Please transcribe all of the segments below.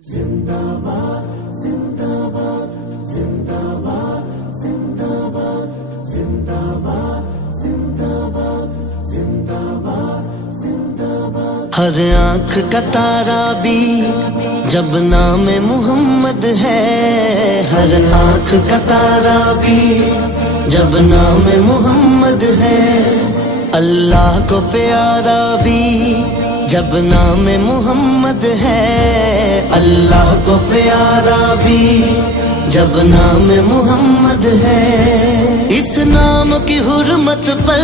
زندہ باد زندہ باد زندہ باد زندہ باد زندہ باد زندہ باد زندہ باد زندہ باد. ہر آنکھ کا تارا بھی جب نام محمد ہے، ہر آنکھ کا تارا بھی جب نام محمد ہے، اللہ کو پیارا بھی جب نام محمد ہے، اللہ کو پیارا بھی جب نام محمد ہے. اس نام کی حرمت پر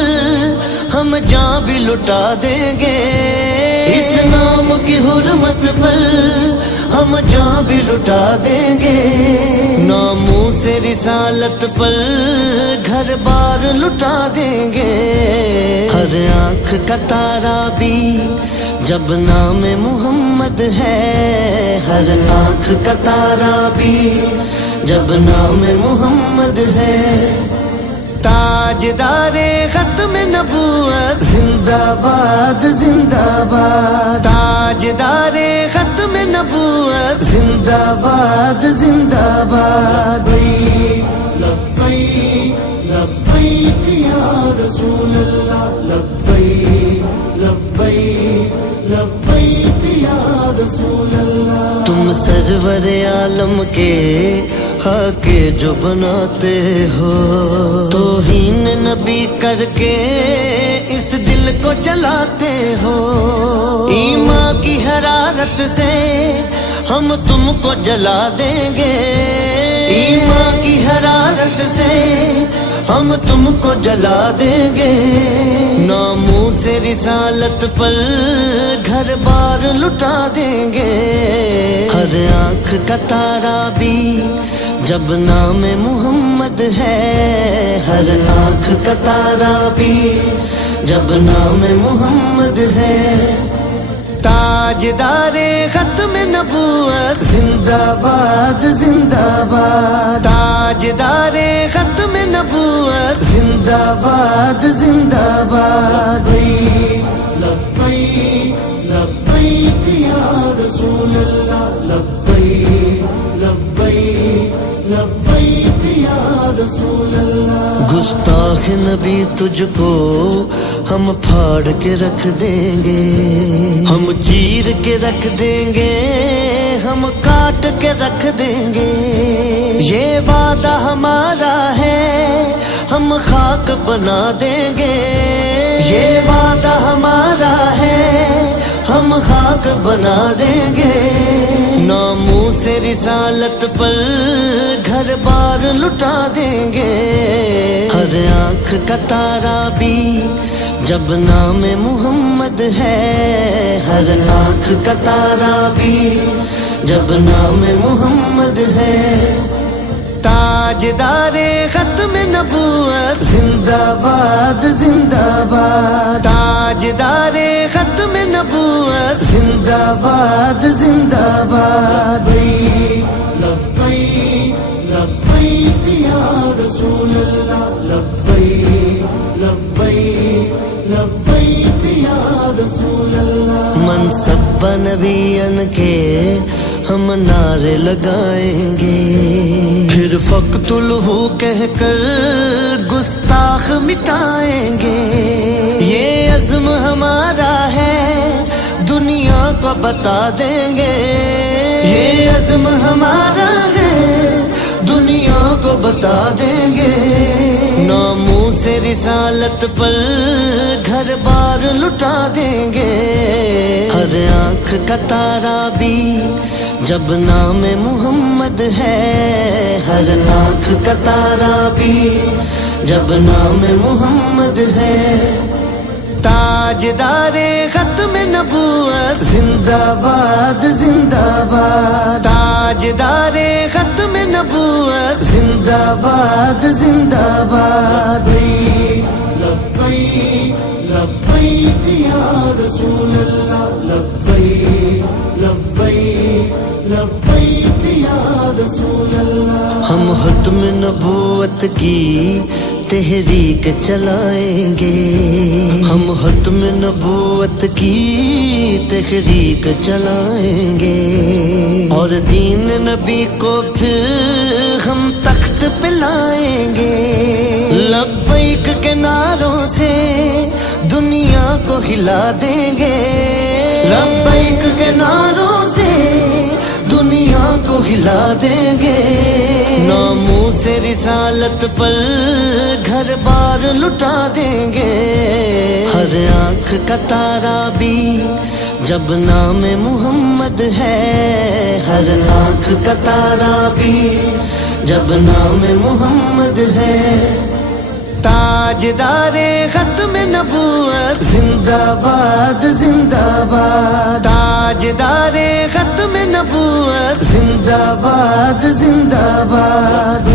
ہم جان بھی لٹا دیں گے، اس نام کی حرمت پر ہم جان بھی لٹا دیں گے. ناموں سے رسالت پر گھر بار لٹا دیں گے. ہر آنکھ کا تارا بھی جب نام محمد ہے، ہر آنکھ کا تارا بھی جب نام محمد ہے. تاجدار ختم نبوت زندہ باد زندہ باد، تاجدار ختم نبوت زندہ باد زندہ باد. لبیک لبیک یا رسول اللہ، لبیک لبیک لبیک یا رسول اللہ. تم سرور عالم کے حق جو بناتے ہو، توہین نبی کر کے اس دل کو جلاتے ہو. ایمان کی حرارت سے ہم تم کو جلا دیں گے، ایمان کی حرارت سے ہم تم کو جلا دیں گے. ناموں سے رسالت پر گھر بار لٹا دیں گے. ہر آنکھ کا تارا بھی جب نام محمد ہے، ہر آنکھ کا تارا بھی جب نام محمد ہے. تاجدار ختم نبوت زندہ باد زندہ باد، تاجدار ختم نبوت زندہ باد زندہ باد. لبیک لبیک یا رسول اللہ، لبیک لبیک لبیک یا رسول اللہ. گستاخ نبی تجھ کو ہم پھاڑ کے رکھ دیں گے، ہم چیر کے رکھ دیں گے، ہم کاٹ کے رکھ دیں گے. یہ وعدہ ہمارا ہے ہم خاک بنا دیں گے، یہ وعدہ ہمارا ہے ہم خاک بنا دیں گے. ناموں سے رسالت پر گھر بار لٹا دیں گے. ہر آنکھ کا تارا بھی جب نام محمد ہے، ہر آنکھ کا تارا بھی جب نام محمد ہے. تاجدار ختم نبوت زندہ باد زندہ باد، تاجدار ختم نبوت زندہ باد زندہ باد. لبیک لبیک یا رسول اللہ، لبیک لبیک لبیک یا رسول اللہ. منصب نبیان کے ہم نعرے لگائیں گے، پھر فقتلہ کہہ کر گستاخ مٹائیں گے. یہ عزم ہمارا ہے دنیا کو بتا دیں گے، یہ عزم ہمارا ہے دنیا کو بتا دیں گے. ناموں سے رسالت پر گھر بار لٹا دیں گے. ہر آنکھ کا تارا بھی جب نام محمد ہے، ہر آنکھ کا تارا بھی جب نام محمد ہے. تاجدار ختم نبوت زندہ باد زندہ باد، تاجدار ختم نبوت زندہ باد زندہ باد. لبیک لبیک یا رسول اللہ، لبیک لبیک لبیک یا رسول اللہ. ہم ختم نبوت کی تحریک چلائیں گے، ہم ختم نبوت کی تحریک چلائیں گے. اور اور دین نبی کو پھر ہم تخت پہ لائیں گے، لبیک کے نعروں سے دنیا کو ہلا دیں گے، لبیک کے نعروں سے دنیا کو ہلا دیں گے، ناموس رسالت پر گھر بار لٹا دیں گے، ہر آنکھ کا تارا بھی جب نام محمد ہے، ہر آنکھ کا تارا بھی جب نام محمد ہے، تاجدار ختم نبوت زندہ باد زندہ باد، تاجدار ختم نبوت زندہ باد زندہ باد،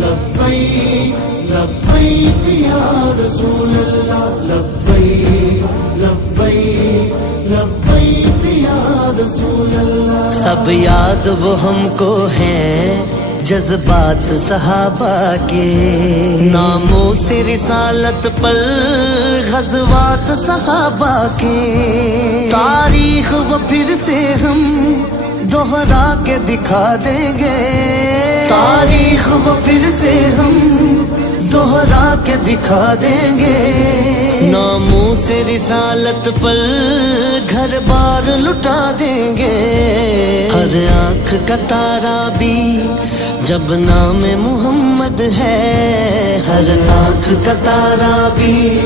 لبیک لبیک یا رسول اللہ، لبیک لبیک لبیک یا رسول اللہ۔ سب یاد وہ ہم کو ہیں جذبات صحابہ کے، ناموں سے رسالت پر غزوات صحابہ کے، تاریخ وہ پھر سے ہم دوہرا کے دکھا دیں گے، تاریخ وہ پھر سے ہم دوہرا کے دکھا دیں گے، ناموں سے رسالت پر گھر بار لٹا دیں گے، ہر آنکھ کا تارا بھی جب نام محمد ہے، ہر آنکھ کا تارا بھی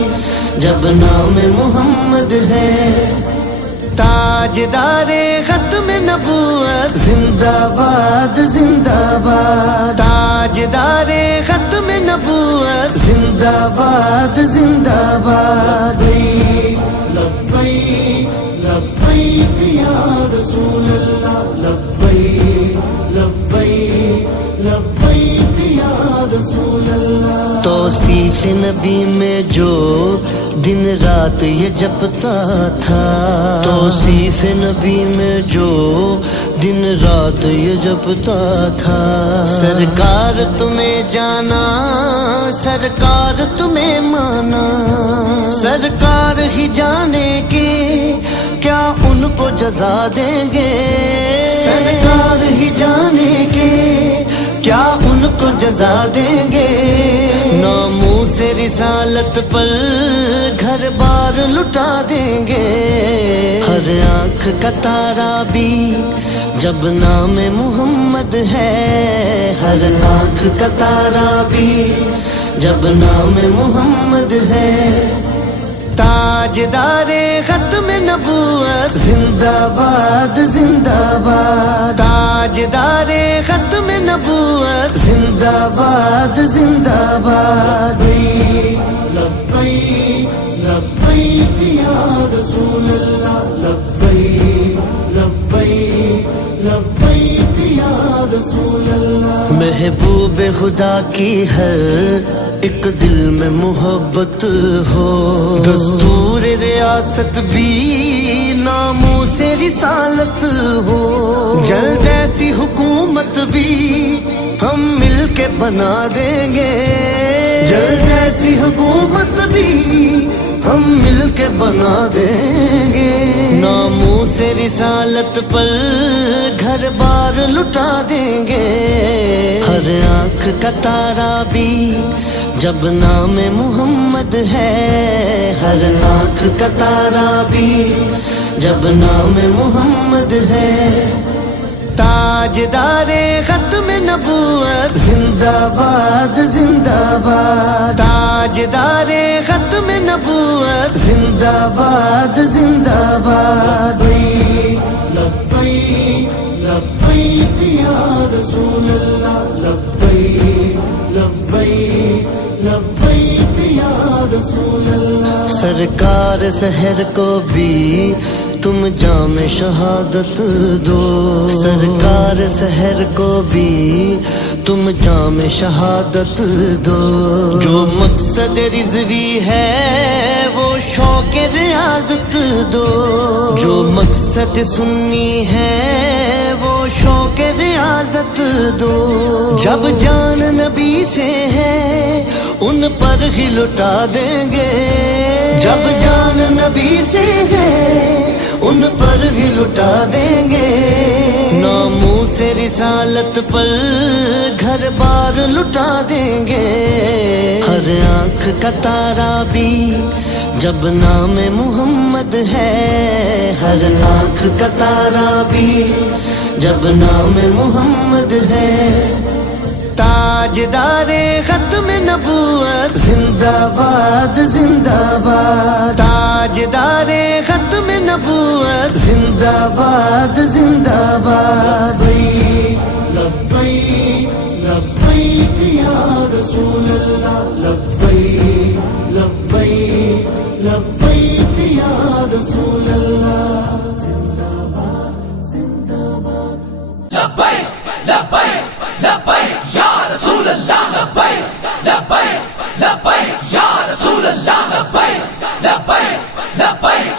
جب نام محمد ہے، تاجدار ختم نبوت زندہ باد زندہ باد، تاجدار ختم نبوت زندہ باد زندہ باد، لبیک لبیک یا رسول اللہ، لبیک لبیک لبیک یا رسول اللہ۔ توصیف نبی میں جو دن رات یہ جپتا تھا، توصیف نبی میں جو دن رات یہ جپتا تھا، سرکار تمہیں جانا سرکار تمہیں مانا، سرکار ہی جانے کے کیا ان کو جزا دیں گے، سرکار ہی جانے کے کیا ان کو جزا دیں گے، ناموں سے رسالت پر گھر بار لٹا دیں گے، ہر آنکھ کا تارا بھی جب نام محمد ہے، ہر آنکھ کا تارا بھی جب نام محمد ہے، تاجدار ختم نبوت زندہ باد زندہ باد، تاجدار ختم نبوت زندہ باد زندہ باد، لبیک لبیک یا رسول اللہ، لبیک لبیک لبیک یا رسول اللہ۔ محبوب خدا کی ہر ایک دل میں محبت ہو، دستور ریاست بھی ناموں سے رسالت ہو، جلد ایسی حکومت بھی ہم مل کے بنا دیں گے، جلد ایسی حکومت بھی ہم مل کے بنا دیں گے، ناموں سے رسالت پر گھر بار لٹا دیں گے، ہر آنکھ کا تارا بھی جب نام محمد ہے، ہر آنکھ کا تارا بھی جب نام محمد ہے، تاجدار ختم نبوت زندہ باد زندہ باد، تاجدار ختم نبوت زندہ باد زندہ باد، لبیک لبیک یا رسول اللہ، لبیک لبیک لبیک یا رسول اللہ۔ سرکار سحر کو بھی تم جام شہادت دو، سرکار سحر کو بھی تم جام شہادت دو، جو مقصد رضوی ہے وہ شوق ریاضت دو، جو مقصد سنی ہے وہ شوق ریاضت دو، جب جان نبی سے ہے ان پر ہی لٹا دیں گے، جب جان نبی سے ہے ان پر ہی لٹا دیں گے، رسالت پر گھر بار لٹا دیں گے، ہر آنکھ کا تارا بھی جب نام محمد ہے، ہر آنکھ کا تارا بھی جب نام محمد ہے۔ تاجدار ختم نبوت زندہ باد زندہ باد، تاجدار ختم نبوت زندہ باد زندہ باد۔ لبیک لبیک یا رسول اللہ، لبیک لبیک لبیک یا رسول اللہ، زندہ باد زندہ باد۔ لبیک لبیک لبیک یا رسول اللہ، لبیک لبیک لبیک یا رسول اللہ، لبیک لبیک لبیک